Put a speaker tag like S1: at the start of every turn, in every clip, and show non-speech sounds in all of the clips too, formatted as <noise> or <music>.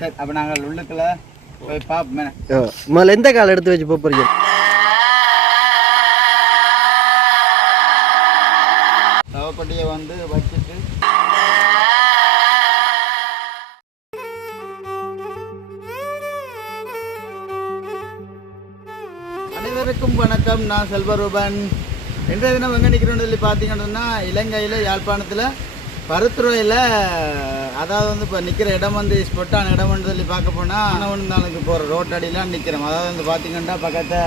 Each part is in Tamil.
S1: சரி அப்போ நாங்கள் உள்ளுக்குள்ள போய் பார்ப்போம்
S2: முதல்ல எந்த கால் எடுத்து வச்சு போக போறீங்க?
S1: தவப்பட்டியை வந்து வச்சுட்டு அனைவருக்கும் வணக்கம். நான் செல்வரூபன். இன்றைய தினம் எங்கே நிற்கிறோம்னு சொல்லி பார்த்தீங்கன்னா இலங்கையில் யாழ்ப்பாணத்தில் பருத்துறையில் அதாவது வந்து இப்போ நிற்கிற இடம் வந்து ஸ்பொட்டான இடம்னு சொல்லி பார்க்க போனால் ஆனவந்தாளுக்கு போகிற ரோட்டடியெலாம் நிற்கிறோம் அதாவது வந்து பார்த்திங்கன்னா பக்கத்தை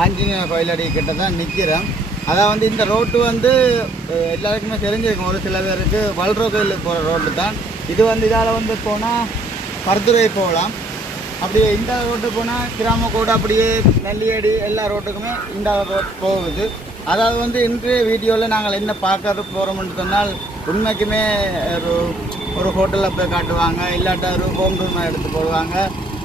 S1: ஆஞ்சநேய கோயிலடி கிட்ட தான் நிற்கிறோம் அதாவது வந்து இந்த ரோட்டு வந்து எல்லாருக்குமே தெரிஞ்சிருக்கும். ஒரு சில பேருக்கு வல்ரோ கோயிலுக்கு போகிற ரோட்டு தான். இது வந்து இதால் வந்து போனால் பருத்துறை போகலாம். அப்படியே இந்த ரோட்டு போனால் கிராம அப்படியே நெல்லியடி எல்லா ரோட்டுக்குமே இந்த ரோட் போகுது. அதாவது வந்து இன்றைய வீடியோவில் நாங்கள் என்ன பார்க்க போகிறோம்னு சொன்னால் உண்மைக்குமே ஒரு ஒரு ஹோட்டலில் போய் காட்டுவாங்க இல்லாட்டா ஒரு ஹோம் ரூம் எடுத்து போடுவாங்க.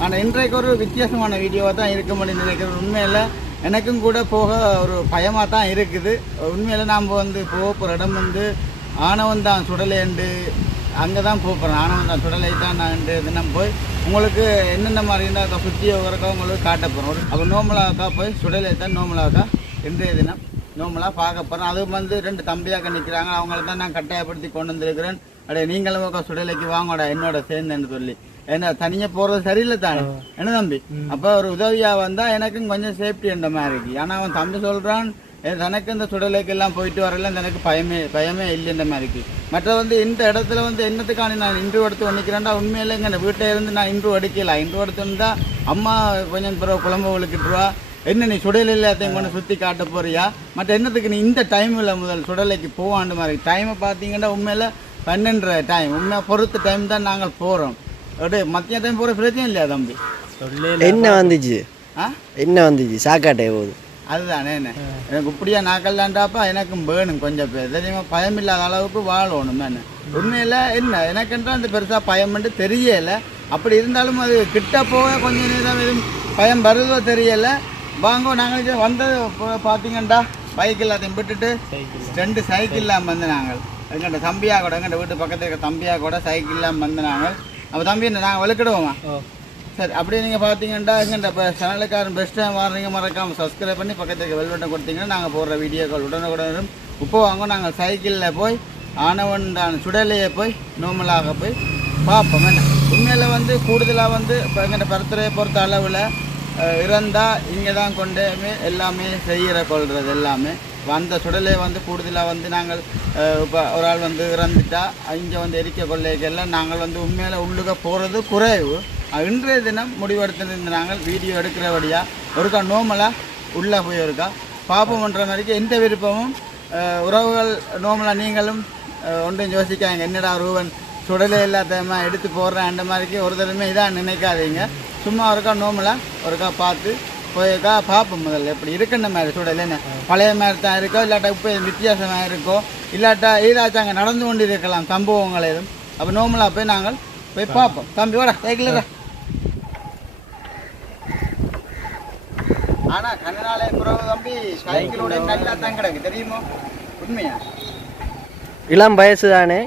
S1: ஆனால் இன்றைக்கு ஒரு வித்தியாசமான வீடியோவாக தான் இருக்க முடியும் நினைக்கிறேன். உண்மையில் எனக்கும் கூட போக ஒரு பயமாக தான் இருக்குது. உண்மையில் நாம் வந்து போக போகிற இடம் வந்து ஆனவந்தான் சுடலேண்டு அங்கே தான் போகிறேன் ஆனவந்தான் சுடலை தான் நான் தினம் போய் உங்களுக்கு என்னென்ன மாதிரி இருந்தால் சுற்றி வரக்கா உங்களுக்கு காட்ட போகிறோம் அப்போ நோமலாக்கா போய் சுடலை தான் நோமலாக்கா இன்றைய தினம்? நோமலாக பார்க்க போகிறேன் அதுவும் வந்து ரெண்டு தம்பியாக்க நிற்கிறாங்க அவங்கள தான் நான் கட்டாயப்படுத்தி கொண்டு வந்திருக்கிறேன். அடைய நீங்களும் உக்கா சுடலைக்கு வாங்கடா என்னோட சேர்ந்தேன்னு சொல்லி. என்ன தனியாக போகிறது சரியில்லை தானே? என்ன தம்பி? அப்போ ஒரு உதவியாக வந்தால் எனக்கும் கொஞ்சம் சேஃப்டி என்ற மாதிரி இருக்கு. ஆனால் அவன் தம்பி சொல்கிறான் எனக்கு இந்த சுடலைக்கு எல்லாம் போயிட்டு வரல எனக்கு பயமே பயமே இல்லைன்ற மாதிரி இருக்கு. மற்ற வந்து இந்த இடத்துல வந்து என்னத்துக்கான நான் இன்ட்ரூ எடுத்து நிற்கிறேன்டா உண்மையில எங்கள் வீட்டில் இருந்து நான் இன்ட்ரூ எடுக்கல. இன்ட்ரூ எடுத்து வந்தா அம்மா கொஞ்சம் பிறகு குழம்பு விழுக்கிட்டுருவா என்ன நீ சுடலை எல்லாத்தையும் கொண்டு சுற்றி காட்ட போறியா? மற்ற என்னத்துக்கு நீ இந்த டைமில் முதல் சுடலைக்கு போவாண்டு மாதிரி? டைமை பார்த்தீங்கன்னா உண்மையில் பன்னெண்டரை டைம் உண்மையாக பொறுத்த டைம் தான் நாங்கள் போகிறோம் அப்படியே மத்திய டைம் போகிற பிரச்சனை இல்லையா தம்பி?
S2: என்ன வந்துச்சு?
S1: ஆ?
S2: என்ன வந்துச்சு? சாக்காட்டே போகுது.
S1: அதுதானே என்ன? எனக்கு இப்படியா நாக்கல்லாண்டாப்பா எனக்கும் வேணும் கொஞ்சம் பேர். தெரியுமா? பயம் இல்லாத அளவுக்கு வாழணும் என்ன? உண்மையில் என்ன? எனக்குன்றா அந்த பெருசாக பயம்ன்ட்டு தெரியல. அப்படி இருந்தாலும் அது கிட்ட போக கொஞ்சம் நேரம் எதுவும் பயம் வருதோ தெரியல. வாங்க நாங்கள் வந்தது பார்த்தீங்கண்டா பைக் எல்லாத்தையும் விட்டுட்டு ரெண்டு சைக்கிள்லாம் வந்து நாங்கள். எங்கள்கிட்ட தம்பியா கூட எங்கள்கிட்ட வீட்டு பக்கத்தில் இருக்க தம்பியா கூட சைக்கிள்லாம் வந்து நாங்கள். அப்போ தம்பி என்ன நாங்கள் விளக்கிடுவோமா சரி அப்படியே நீங்கள் பார்த்தீங்கன்னா எங்கள்கிட்ட இப்போ சேனலுக்காரன் பெஸ்ட் டைம் வாடுறீங்க மறக்காமல் சப்ஸ்கிரைப் பண்ணி பக்கத்துக்கு வெல் பட்டன் கொடுத்தீங்கன்னா நாங்கள் போடுற வீடியோக்கள் உடனுக்குடன் இப்போ வாங்க நாங்கள் சைக்கிளில் போய் ஆனவன் தான் சுடலையை போய் நோமலாக போய் பார்ப்போம் என்ன? உண்மையில் வந்து கூடுதலாக வந்து இப்போ எங்கள்கிட்ட பருத்துறையை பொறுத்த அளவில் இறந்தால் இங்கே தான் கொண்டு எல்லாமே செய்கிற கொள்வது எல்லாமே. வந்த சுடலை வந்து கூடுதலாக வந்து நாங்கள் இப்போ ஒரு ஆள் வந்து இறந்துட்டா இங்கே வந்து எரிக்க கொள்ளைக்கெல்லாம் நாங்கள் வந்து உண்மையில் உள்ளுக போகிறது குறைவு. இன்றைய தினம் முடிவெடுத்திருந்த நாங்கள் வீடியோ எடுக்கிறபடியாக ஒருக்கா நோமலாக உள்ளே போய் இருக்கா பாப்போம்ன்ற மாதிரிக்கு எந்த விருப்பமும் உறவுகள் நோமலாக நீங்களும் ஒன்றும் யோசிக்காங்க என்னடா ரூவன் சுடலை எல்லாத்தையுமா எடுத்து போடுறேன் அந்த மாதிரிக்கு ஒரு தடவை இதாக நினைக்காதீங்க. சும்மா ஒருக்கா நோமலாக ஒருக்கா பார்த்து போயிருக்கா பார்ப்போம் முதல்ல. எப்படி இருக்குன்ற மாதிரி சுடலை என்ன? பழைய மாதிரி தான் இருக்கோ இல்லாட்டா இப்போ வித்தியாசமாக இருக்கோ இல்லாட்டா ஏதாச்சும் அங்கே நடந்து கொண்டு இருக்கலாம் சம்பவங்கள் எதுவும் அப்போ நோமலாக போய் நாங்கள் போய் பார்ப்போம். தம்பி வாடா சைக்கிள் ஆனா கண்ண நாளே பிறகு தம்பி சைக்கிளோட நல்லா தான் கிடக்கு. தெரியுமோ? உண்மையா?
S2: இளம் வயசு தானே?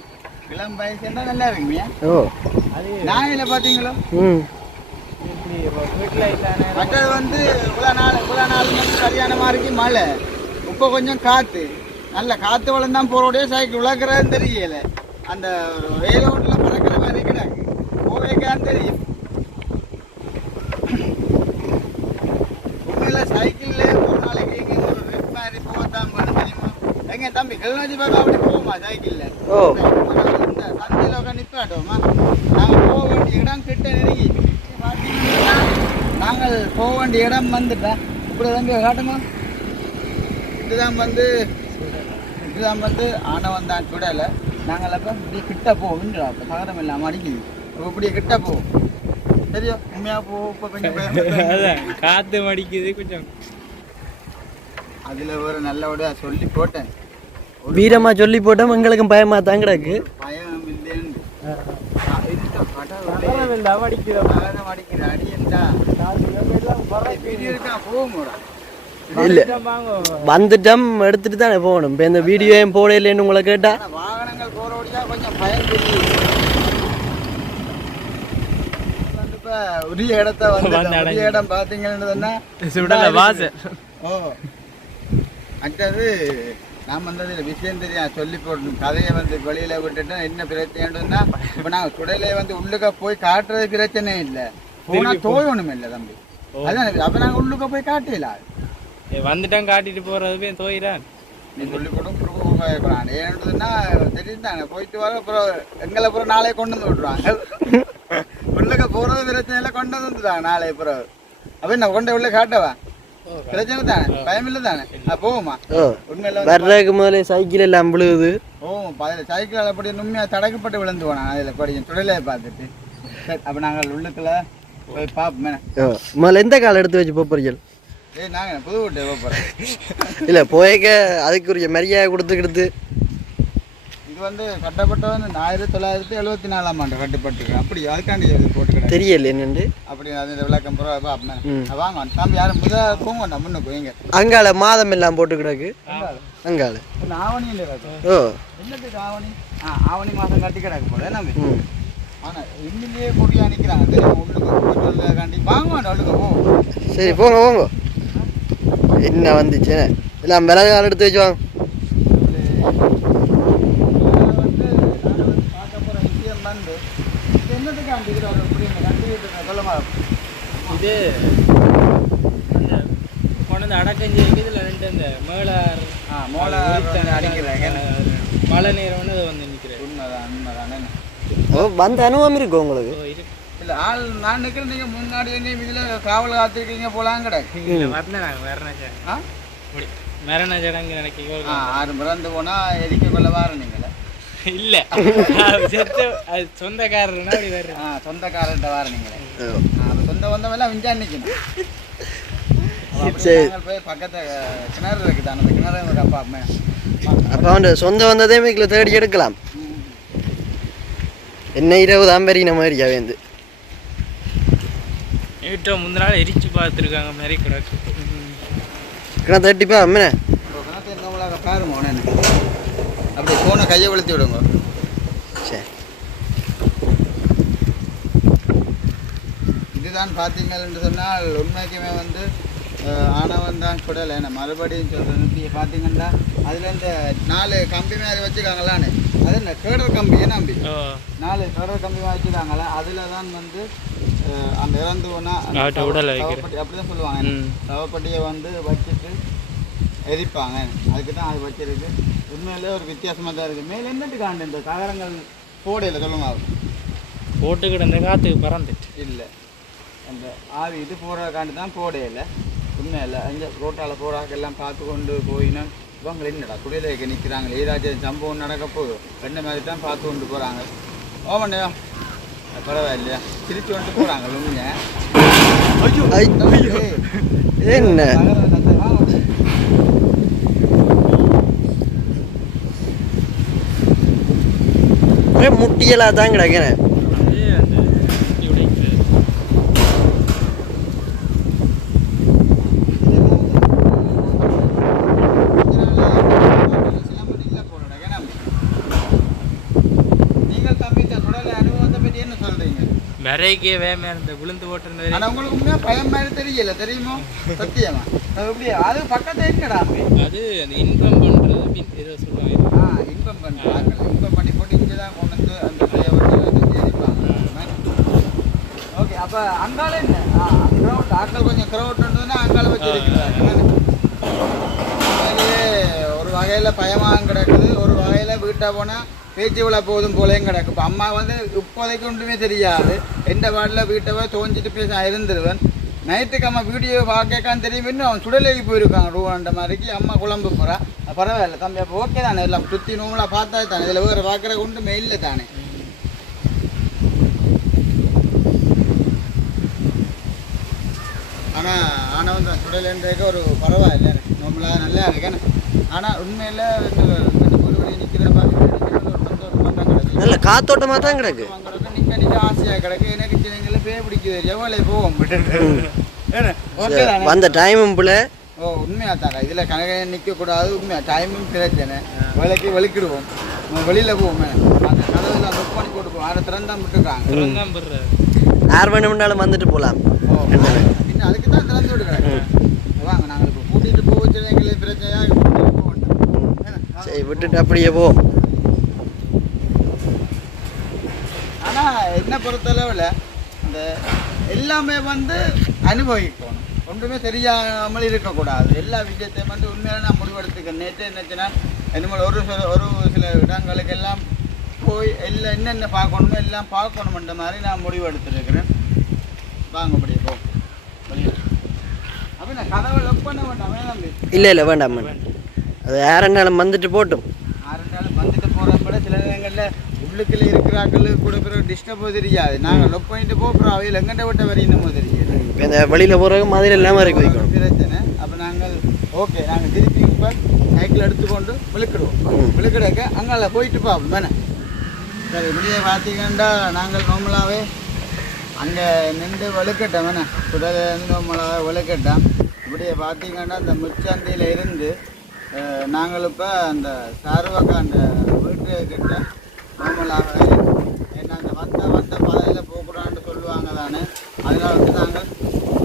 S1: இளம் வயசு நல்லா இருக்குமியா
S2: ஓ.
S1: நாயில பாத்தீங்களோ
S2: ம்.
S1: மற்றது வந்து இவ்வளோ நாள் இவ்வளோ நாள் வந்து சரியான மாதிரி மழை. இப்போ கொஞ்சம் காற்று நல்ல காற்று வளர்ந்தான் போகிறோடைய சைக்கிள் உழக்கிறதுன்னு தெரியல. அந்த வேலோட்டில் பறக்கிற மாதிரி கிடக்கு போவேக்கான்னு தெரியும். உண்மையில் சைக்கிளில் ஒரு நாளைக்கு இங்கே ஒரு ட்ரிப் மாதிரி போகத்தான் வேணும் தெரியுமா? எங்க தம்பி கிளிநொச்சி பக்கம் அப்படி போகுமா சைக்கிளில் இந்த சந்தையில் உட்காந்து நிப்பாட்டோமா நாங்கள் போக வேண்டிய இடம் கிட்ட நெருங்கி நாங்கள் போக வேண்டிய இடம் வந்துட்டேன் இப்படி தம்பி காட்டுங்க? இதுதான் வந்து இதுதான் வந்து ஆனவன் தான் சுடலை நாங்கள் அப்போ இப்படி கிட்ட போவோம் அப்போ சகரம் இல்லாமல் அடிக்குது. அப்போ இப்படி கிட்ட போவோம் தெரியும் உண்மையாக போ இப்போ கொஞ்சம் <laughs>
S3: காத்து மடிக்குது கொஞ்சம்.
S1: அதில் ஒரு நல்லபடியாக சொல்லி போட்டேன். ஒரு
S2: வீரமா சொல்லி போட்டோம் எங்களுக்கும் பயமா தான் கிடக்கு.
S1: பயம் இல்லைன்னு.
S3: மடிக்குது
S1: மகனம் அடிக்கிற அடி என்றா வீடியோ இருக்கா போகும்போடா
S2: இல்ல. வந்துட்டோம் எடுத்துட்டு தானே போகணும். இப்போ இந்த வீடியோ ஏன் போடலைன்னு உங்களை கேட்டா.
S1: வாகனங்கள் போறோடியா கொஞ்சம் பயம் தெரியுது இப்ப உரிய இடத்த <laughs> வந்து. இடம் பாத்தீங்கன்னு சொன்னா
S3: சுடல வாசல்.
S1: ஓ. அடுத்தது நான் வந்தது விஷயம் தெரியும் சொல்லி போடணும். கதையை வந்து வெளியில விட்டுட்டு என்ன பிரச்சனைன்னா இப்ப நான் சுடலையை வந்து உள்ளுக்க போய் காட்டுறது பிரச்சனை இல்லை. போனா தோயணும் இல்லை தம்பி. அதான் அப்ப நாங்க உள்ளுக்க போய் காட்டல
S3: வந்துட்டான் காட்டிட்டு போறது தோயிறான்?
S1: நீ சொல்லி கொடுக்கும் நான் ஏன்னுதுன்னா தெரியுதாங்க போயிட்டு வர அப்புறம் எங்களை அப்புறம் நாளே கொண்டு வந்து விட்டுருவாங்க. உள்ளுக்க போறது பிரச்சனை இல்லை கொண்டு வந்து வந்துட்டாங்க நாளை அப்புறம். அப்ப என்ன கொண்டு உள்ள காட்டவா? பிரச்சனை தானே பயம் இல்லை தானே போகுமா உண்மையில
S2: வர்றதுக்கு முதல்ல சைக்கிள் எல்லாம் விழுகுது
S1: ஓ பதில் சைக்கிள் அப்படி உண்மையாக தடக்கப்பட்டு விழுந்து போனாங்க அதில் படிக்கும் சுடலையை பார்த்துட்டு சரி அப்போ நாங்கள் உள்ளுக்குள்ள போய் பார்ப்போமே
S2: முதல்ல எந்த கால் எடுத்து வச்சு போறீங்க
S1: ஏய் நாங்கள் புது வீட்டு போகிறோம்
S2: இல்லை போயக்க அதுக்குரிய மரியாதை கொடுத்துக்கிடுத்து
S1: இது வந்து கட்டப்பட்ட வந்து ஆயிரத்தி தொள்ளாயிரத்தி எழுபத்தி நாலாம் ஆண்டு கட்டுப்பட்டுக்கிறேன் அப்படி அதுக்காண்டி இது போட்டுக்கிறேன்
S2: தெரியல என்னண்டு
S1: அப்படி அது இந்த விளக்கம்
S2: ம்.
S1: வாங்க தம்பி யாரும் முதல்ல போங்க முன்னுக்கு வைங்க
S2: அங்கால மாதம் எல்லாம் போட்டு கிடக்கு அங்கால
S1: இருக்கும்
S2: ஓ.
S1: என்னத்துக்கு ஆவணி? ஆ ஆவணி மாதம் கட்டி கிடக்கு போல நம்பி ஆனால் இன்னிலேயே கொடியா நிற்கிறாங்க உள்ளுக்கு காண்டி. வாங்க உள்ளுக்கு போ.
S2: சரி போங்க போங்க. என்ன வந்துச்சு எல்லாம் மிளகு கால் எடுத்து வச்சு
S3: இது அந்த கொண்டு அடக்கஞ்சி இதுல ரெண்டு அந்த மேலார் மழை நேரம் வந்து வந்து நிக்கிறேன்
S2: ஓ வந்த அனுபவம் இருக்கு உங்களுக்கு?
S3: ஓ, இருக்கு.
S1: முன்னாடி எங்கேயும் இதுல காவல் காத்திருக்கீங்க போலாம் கிடையாது
S3: இல்ல, நாங்க. மரண சடங்கு. முடி. மரண சடங்கு நினைக்க
S1: ஆறு பிறந்து போனா எரிக்க கொள்ள வார நீங்கள.
S3: இல்ல. <laughs> சொந்தக்காரர்னா அப்படி வர்றது.
S1: சொந்தக்காரர்கிட்ட வார நீங்களே. சொந்த வந்தவெல்லாம் விஞ்சா. நாங்கள் போய் பக்கத்துல கிணறு இருக்குது? அந்த கிணறு எனக்கு அப்பா அம்மா.
S2: அப்போ அவன் சொந்த வந்ததே வீட்டில் தேடி எடுக்கலாம். என்ன இரவு தான் பெரிய மாதிரியா வேந்து.
S3: வீட்டை முந்தின நாள் எரிச்சு பார்த்துருக்காங்க மாதிரி கிடக்கு.
S2: கிணா தட்டிப்பா அம்மனே.
S1: இப்போ கிணத்து இருக்கவங்களாக பாருங்க உடனே. அப்படி போன கையை வெளுத்தி விடுங்க. இதுதான் பார்த்தீங்கன்னு சொன்னால் உண்மைக்குமே வந்து அஹ், ஆணவம் தான் சுடலை நான் மறுபடியும் சொல்கிறேன் இப்போ பார்த்தீங்கன்னா அதில் இந்த நாலு கம்பி மாதிரி வச்சுருக்காங்களான்னு அது இந்த கேடர் கம்பி நம்பி. நாலு கேடர் கம்பி வச்சுருக்காங்களா அதில் தான் வந்து அந்த இறந்து போனால்
S3: அவட்ட உடலை வைக்கிற.
S1: அப்படி தான் சொல்லுவாங்க. சவப்பட்டியை வந்து வச்சுட்டு எரிப்பாங்க. அதுக்கு தான் அது வச்சிருக்கு. உண்மையிலே ஒரு வித்தியாசமாக தான் இருக்குது மேலே என்னட்டு காண்டு இந்த தகரங்கள் போடையில் சொல்லுங்க
S3: போட்டு கிடந்த காத்துக்கு பறந்துட்டு.
S1: இல்லை. அந்த ஆவி இது போகிறக்காண்டி தான் போடையில் உண்மை இல்லை. அங்கே ரோட்டால் போகிறாக்கெல்லாம் பார்த்து கொண்டு போயினா. இவங்க என்னடா குடியில நிற்கிறாங்க ஈராஜன் சம்பவம் நடக்க போகுது? என்ன மாதிரி தான் பார்த்து கொண்டு போகிறாங்க ஓமண்ணையோ பரவாயில்லையா? திருச்சி வந்துட்டு போகிறாங்க உண்மைங்க.
S2: என்ன? முட்டியெல்லாம் தான் கிடக்கிறேன்
S3: அது அந்த முட்டி உடைக்கிறது
S1: நீங்கள் தம்பி இந்த சுடலை அனுபவத்தை பற்றி என்ன சொல்றீங்க
S3: விரைக்கே வேமே அந்த விழுந்து ஓட்டுறது
S1: ஆனா உங்களுக்கு உண்மையா பயம் மாதிரி தெரியல தெரியுமா? சத்தியமா. அது எப்படி? அது பக்கத்துல என்னடா அப்படி
S3: அது அந்த இன்கம் பண்றது பின் ஏதோ சொல்லுவாங்க.
S1: ஆ இன்பம் பண்ணுறாங்க இன்பம் பண்ணி போட்டு இங்கே தான் கொண்டு வந்து அந்த ஓகே அப்போ அங்கால என்ன? ஆ கிரவுண்ட் ஆட்கள் கொஞ்சம் கிரவுண்ட் இருந்ததுன்னா அங்கால வச்சு இருக்கிறாங்க. ஒரு வகையில் பயமாக கிடக்குது. ஒரு வகையில் வீட்டை போனால் பேச்சு விழா போதும் போலேயும் கிடக்கு இப்போ அம்மா வந்து இப்போதைக்கு ஒன்றுமே தெரியாது. எந்த வார்டில் வீட்டை போய் தோஞ்சிட்டு பேச இருந்துருவேன். நைட்டுக்கு அம்மா வீடியோ பார்க்கான்னு தெரியும். இன்னும் அவன் சுடலேக்கு போயிருக்கான் ரூபான்ற மாதிரிக்கு. அம்மா குழம்பு போகிறா பரவாயில்ல தம்பி அப்போ ஓகே தானே? எல்லாம் சுற்றி நூலாக பார்த்தா தானே? இதில் வேறு பார்க்குற ஒன்றுமே இல்லை தானே? ஆனால் ஆனால் வந்து சுடலேன்றதுக்கு ஒரு பரவாயில்ல. நம்மளாக நல்லா இருக்கேன் ஆனால் உண்மையில் ஒரு வழி நிற்கிற மாதிரி
S2: நல்ல காத்தோட்டமாக தான் கிடக்கு.
S1: வாங்குறதுக்கு நிக்க நிக்க ஆசையா கிடக்கு எனக்கு சின்னங்களை பேய் பிடிக்குது எவ்வளோ போவோம்
S2: வந்த டைமும் போல
S1: ஓ உண்மையா தாங்க இதுல கனக நிக்க கூடாது உண்மையா? டைமும் பிரச்சனை. வேலைக்கு வலிக்கிடுவோம். வெளியில போவோம். அந்த கதவுல புக் பண்ணி போட்டு போவோம். அதை திறந்தா விட்டுருக்காங்க.
S2: யார் வேணும்னாலும் வந்துட்டு போகலாம்
S1: பின்ன அதுக்கு தான் திறந்து விடுக்கிறேன் வாங்க நாங்கள் இப்போ கூட்டிகிட்டு போச்சு எங்களுக்கு பிரச்சனையாக?
S2: சரி விட்டுட்டு அப்படியே போ
S1: ஆனால் என்ன பொறுத்தளவில் இந்த எல்லாமே வந்து அனுபவிக்கணும். ஒன்றுமே தெரியாமல் இருக்கக்கூடாது. எல்லா விஷயத்தையும் வந்து உண்மையில நான் முடிவெடுத்துக்கிறேன். நேற்று என்னச்சுன்னா இனிமேல் ஒரு சில ஒரு சில இடங்களுக்கு எல்லாம் போய் எல்லாம் என்னென்ன பார்க்கணுமோ எல்லாம் பார்க்கணுமென்ற மாதிரி நான் முடிவெடுத்துருக்கிறேன். வாங்க அப்படியே போ. அப்போ நான் கதவை லொக் பண்ண வேண்டாம்
S2: இல்லை இல்லை வேண்டாம் அது யாரென்னாலும் வந்துட்டு போட்டும்.
S1: ஆறுனாலும் வந்துட்டு போகிறத விட சில நேரங்களில் உள்ளுக்குள்ள இருக்கிறாக்களுக்கு கூட பிறகு டிஸ்டர்போ தெரியாது. நாங்கள் லொக் பண்ணிட்டு போகிறோம் அவையில் எங்கிட்ட விட்ட வரி இன்னமும் தெரியாது.
S2: இப்போ இந்த வெளியில் போகிறவங்க மாதிரி இல்லாமல் இறக்கி வைக்கணும்
S1: பிரச்சனை. அப்போ நாங்கள் ஓகே நாங்கள் திருப்பி இப்போ சைக்கிள் எடுத்துக்கொண்டு விழுக்கிடுவோம். விழுக்கிடக்க அங்கால போயிட்டு பார்ப்போம். வேணே சரி இப்படியே பார்த்தீங்கன்னா நாங்கள் நார்மலாகவே அங்கே நின்று வழுக்கட்டோம். வேணே சுடலேருந்து நார்மலாகவே வழுக்கட்டோம். இப்படியே பார்த்தீங்கன்னா அந்த முச்சந்தியில் இருந்து நாங்கள் இப்போ அந்த சார்வக்கா அந்த வீட்டு கிட்ட ஏன்னா அந்த வந்த வந்த பாதையில் போகக்கூடாதுன்னு சொல்லுவாங்க தானே அதனால வந்து நாங்கள்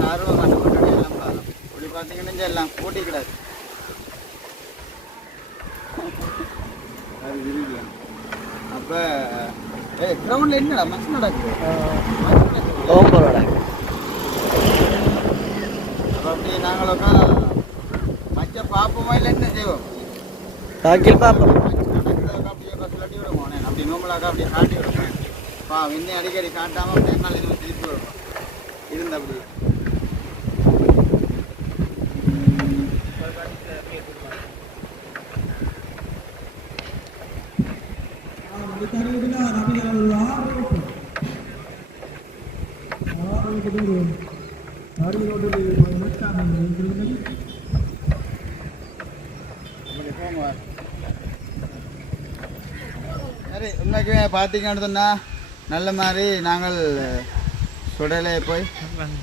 S1: சார்வக்காண்ட வீட்டு எல்லாம் பார்த்தோம் இப்படி பார்த்தீங்கன்னா எல்லாம் கூட்டி கிடாது. அது விரிவு அப்போ ஏ கிரவுண்டில் என்னடா மச்சு நடக்குது? அப்படி நாங்களுக்கா மச்ச பார்ப்போமா இல்லை என்ன செய்வோம்?
S2: காக்கில் பார்ப்போம்
S1: மச்சு நடக்கிறதுக்கு அப்படியே பஸ் கட்டி விடுவோம் அப்படி நோம்பலாக்கா அப்படியே காட்டி விடுவோம் பா இன்னும் அடிக்கடி காட்டாமல் அப்படியே நாள் இன்னும் திருப்பி வருவோம் இருந்த அப்படி அப்படி போங்க சரி உண்மைக்குமே பார்த்தீங்கன்னு சொன்னால் நல்ல மாதிரி நாங்கள் சுடலையை போய்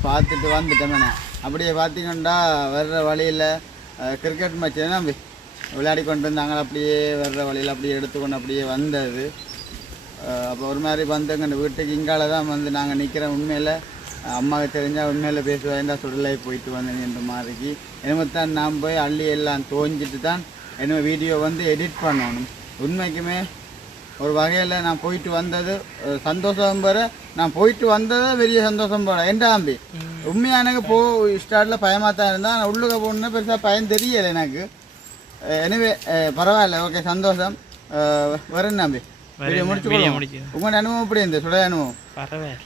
S1: பார்த்துட்டு வந்துட்டோமே அப்படியே பார்த்தீங்கன்னா வர்ற வழியில் கிரிக்கெட் மேட்ச் தான் விளையாடி கொண்டு இருந்தாங்க அப்படியே வர்ற வழியில் அப்படியே எடுத்துக்கொண்டு அப்படியே வந்தது. அப்போ ஒரு மாதிரி வந்தவங்க வீட்டுக்கு இங்கால தான் வந்து நாங்கள் நிற்கிறோம் உண்மையில். அம்மாவுக்கு தெரிஞ்சால் உண்மையில் பேசுவாருந்தா சுடலை போயிட்டு வந்தேங்கன்ற மாதிரிக்கு. எனவே தான் நான் போய் அள்ளி எல்லாம் தோஞ்சிட்டு தான் என்ன வீடியோ வந்து எடிட் பண்ணணும். உண்மைக்குமே ஒரு வகையில் நான் போயிட்டு வந்தது சந்தோஷம் பெற நான் போயிட்டு வந்தது பெரிய சந்தோஷம் போட என் தம்பி? உண்மையாக எனக்கு போ ஸ்டார்டில் பயமாக தான் இருந்தால் நான் உள்ளுக்க போகணுன்னா பெருசாக பயம் தெரியலை எனக்கு. எனவே பரவாயில்ல. ஓகே சந்தோஷம். வரேன் நம்பி வீடியோ முடிச்சுக்கொள்ளும் உங்களோட அனுபவம் எப்படி இருந்தது சுட அனுபவம்?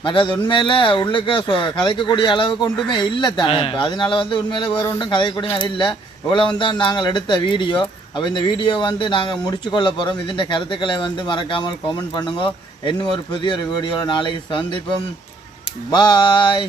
S1: மற்றது உண்மையில உள்ளுக்க கதைக்கக்கூடிய அளவுக்கு ஒன்றுமே இல்லை தானே. இப்போ அதனால வந்து உண்மையில வேற ஒன்றும் கதைக்கக்கூடிய மாதிரி இல்லை. இவ்வளவு தான் நாங்கள் எடுத்த வீடியோ. அப்போ இந்த வீடியோ வந்து நாங்கள் முடிச்சு கொள்ள போகிறோம் இதுன்ற கருத்துக்களை வந்து மறக்காமல் கமெண்ட் பண்ணுங்க. இன்னும் ஒரு புதிய ஒரு வீடியோவில் நாளைக்கு சந்திப்போம். பாய்